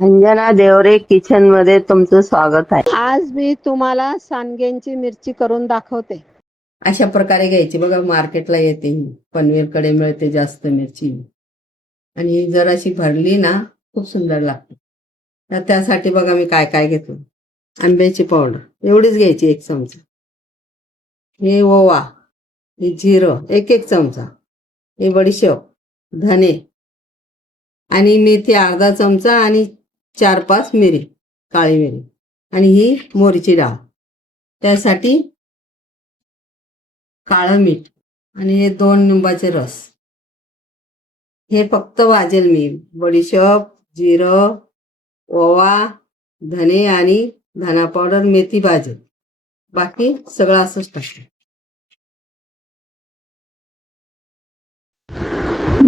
Anjana Deore kitchen मध्ये तुमचं स्वागत आहे. आज मी तुम्हाला सांडग्यांची मिरची करून दाखवते. अशा प्रकारे घ्यायची बघा. मार्केटला येते ही, पनवेलकडे मिळते जास्त मिरची. आणि ही जर अशी भरली ना खूप सुंदर लागते. तर त्यासाठी बघा मी काय काय घेतो. आंब्याची पावडर एवढीच घ्यायची, 1 चमचा. हे ओवा, हे जिरं 1 चमचा, हे बडीशेप, धने आणि मेथी अर्धा चमचा आणि 4-5 मिरी, काळी मिरी आणि ही मोहरीची डाळ. त्यासाठी काळं मीठ आणि हे 2 लिंबाचे रस. हे फक्त भाजेल मी. बडीशेप, जिरं, ओवा, धने आणि धना पावडर, मेथी भाजेल. बाकी सगळं असंच टाकते.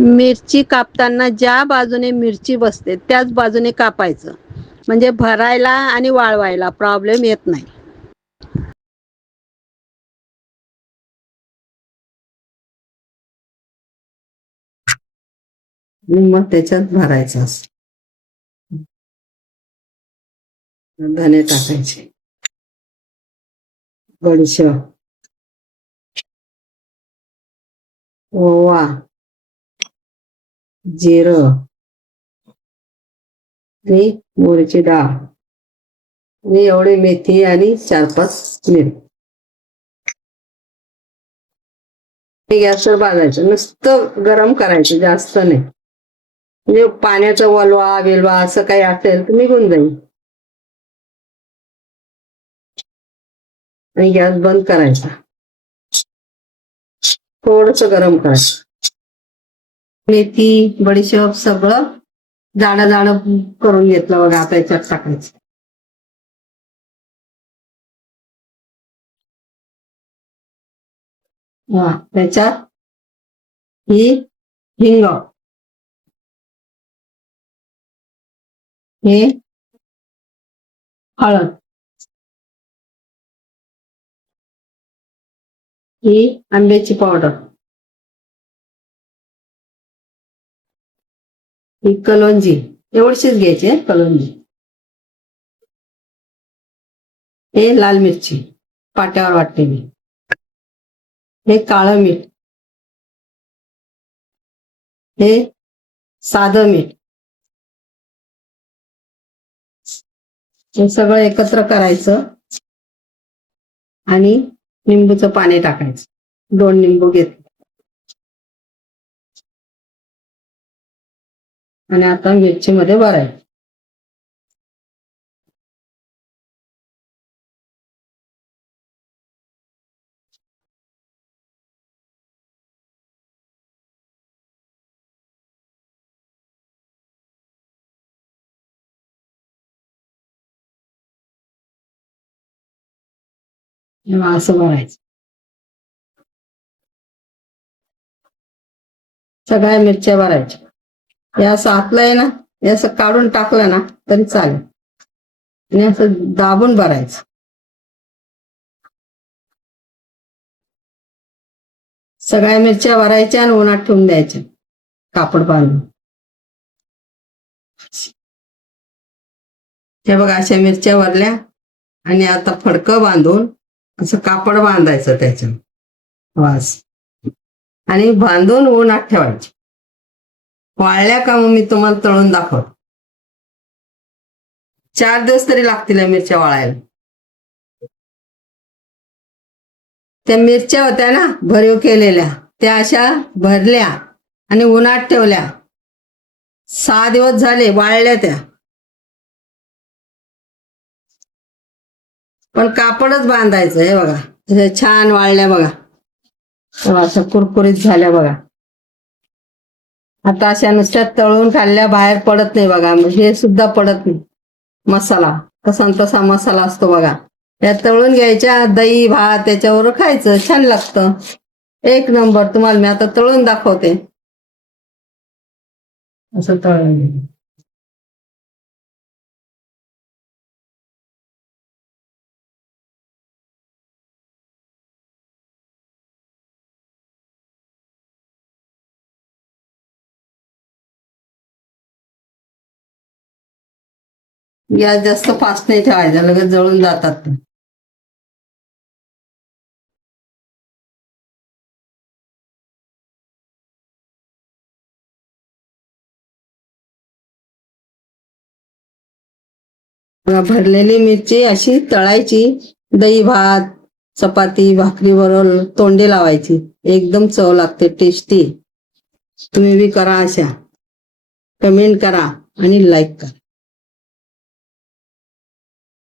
मिरची कापताना ज्या बाजूने मिरची बसते त्याच बाजूने कापायचं, म्हणजे भरायला आणि वाळवायला प्रॉब्लेम येत नाही. आणि मग त्याच्यात भरायचं असं. धने टाकायचे, बडीशेप, ओवा, जिरं आणि मोहरीची डाळ आणि एवढी मेथी आणि 4-5 मिरी. हे गॅसवर भाजायचं, नुसतं गरम करायचं, जास्त नाही. म्हणजे पाण्याचा वलवा बिलवा असं काही असेल तर निघून जाईल. आणि गॅस बंद करायचा. थोडस गरम करायचं. मेथी, बडीशेप सगळं जाडं जाडं करून घेतलं बघा. आता याच्यात टाकायचं. त्याच्यात ही हिंग, हे हळद, ही आंब्याची पावडर, ही कलोंजी एवढीशीच घ्यायची आहे कलोंजी. हे लाल मिरची पाट्यावर वाटलेली, हे काळं मीठ, हे साधं मीठ. हे सगळं एकत्र करायचं आणि लिंबूचं पाणी टाकायचं. 2 लिंबू घेतले. आणि आता मिरची मध्ये भरायचं. असं भरायचं. सगळ्या मिरच्या भरायच्या. हे असं आतलं आहे ना, हे असं काढून टाकलं ना तरी चालेल. आणि असं दाबून भरायचं. सगळ्या मिरच्या भरायच्या आणि उन्हात ठेवून द्यायच्या कापड बांधून. हे बघा अशा मिरच्या भरल्या आणि आता फडकं बांधून असं कापड बांधायचं त्याच्यात वास आणि बांधून उन्हात ठेवायचे. वाळल्या का मग मी तुम्हाला तळून दाखवतो. 4 दिवस तरी लागतील या मिरच्या वाळायला. त्या मिरच्या होत्या ना भरीव केलेल्या, त्या अशा भरल्या आणि उन्हात ठेवल्या. 6 दिवस झाले, वाळल्या त्या. पण कापडच बांधायचं. हे बघा हे छान वाळल्या बघा. अशा कुरकुरीत झाल्या बघा. आता अशा नुसत्या तळून खाल्ल्या बाहेर पडत नाही बघा. हे सुद्धा पडत नाही. मसाला कसा तसा मसाला असतो बघा. त्या तळून घ्यायच्या, दही भात त्याच्यावर खायचं, छान लागतं. 1 नंबर. तुम्हाला मी आता तळून दाखवते. असं तळून गॅस जास्त फास्ट नाही ठेवायचा, लगेच जळून जातात ते. बघा, भरलेली मिरची अशी तळायची, दही भात चपाती भाकरी बरोबर तोंडी लावायची, एकदम चव लागते, टेस्टी. तुम्ही बी करा अशा. कमेंट करा आणि लाईक करा.